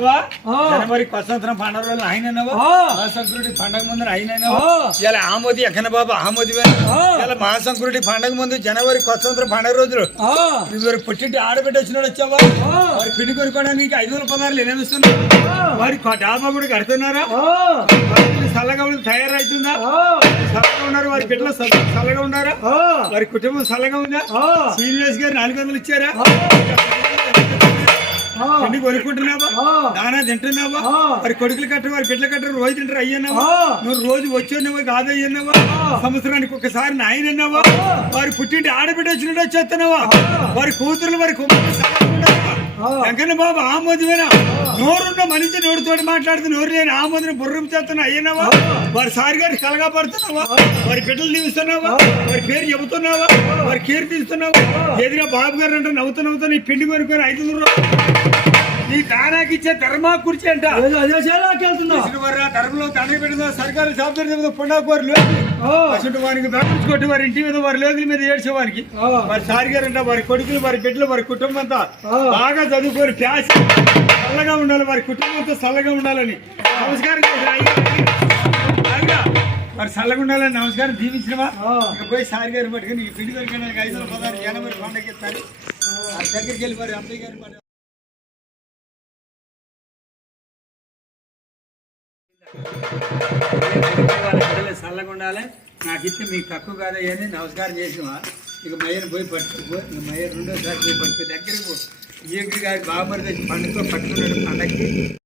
వచ్చావా జనవరి స్వతంత్రం పండుగ రోజులు ఆయనవా మహాసంక్రుడి పండగ ముందు ఆయనవా ఇలా ఆమోది ఎక్కన బాబా ఆమోది ఇలా మహాసంక్రుడి పండగ ముందు జనవరి స్వతంత్ర పండుగ రోజులు పుట్టింటి ఆడబిడ్డ వచ్చినాడు వచ్చావా వారి పిండి కొనుక్కోవడానికి 500 పదార్లు ఎనేమిస్తున్నారు వారి డాబా కూడా కడుతున్నారా చల్లగా తయారవుతుందా చల్లగా ఉన్నారు వారి బిడ్డలు చల్లగా ఉన్నారా వారి కుటుంబం చల్లగా ఉందా సీనియర్స్ గారు 400 ఇచ్చారా పిండి కొనుక్కుంటున్నావా దానా తింటున్నావా వారి కొడుకులు కట్టరు వారి బిడ్డలు కట్టరు రోజు తింటారు అయ్యన్నావా నువ్వు రోజు వచ్చేన్నావా కాదు అయ్యన్నావా సంవత్సరానికి ఒకసారి నాయనన్నావా వారి పుట్టింటి ఆడబిడ్డ వచ్చినట్టు వచ్చేస్తున్నావా వారి కూతురు వారి వెంకన్న బాబు ఆమోదమేనా నోరున్న మనిషి నోరుతోటి మాట్లాడుతూ నోరు లేని ఆమోదం బుర్రం చేస్తున్నా అయ్యన్నావా వారి సారి గారి కలగా పడుతున్నావా వారి బిడ్డలు తీస్తున్నావా వారి పేరు చెబుతున్నావా వారి కేర్ తీస్తున్నావా ఎదురా బాబు గారు అంటే నవ్వుతూ నీ పిండి కొనుక్కొని 500 నీ దానాకి ఇచ్చే ధర్మా కుర్చీ అంట ధర్మంలో తండ్రి పెట్టిందో సర్కారు సాఫ్ట్వేర్ పొండకోరు వారికి బ్యాపించుకోటి వారి ఇంటి మీద వారి లోగుల మీద ఏడ్చేవారికి వారి సారి గారు అంట వారి కొడుకులు వారి బిడ్డలు వారి కుటుంబం అంతా బాగా చదువుకోరు ప్యాస్ చల్లగా ఉండాలి వారి కుటుంబంతో చల్లగా ఉండాలని నమస్కారం మరి చల్లగా ఉండాలని నమస్కారం దీవించినవా ఇక పోయి సారి గారు పట్టుకుని పిండి దొరికడానికి 500 పదార్లు జనవరి పండుగ ఇస్తారు దగ్గరికి వెళ్ళి మరి అత్తయ్య గారు చల్లగా ఉండాలి నాకు ఇస్తే మీకు తక్కువ కాదయ్యని నమస్కారం చేసినవా ఇక మయ్యను పోయి పట్టుకో ఇక మయ్య రెండోసారి పోయి పట్టుకో దగ్గరికి పో ఈ గారి బాబు పండుగ పట్టుకున్నాడు పండగకి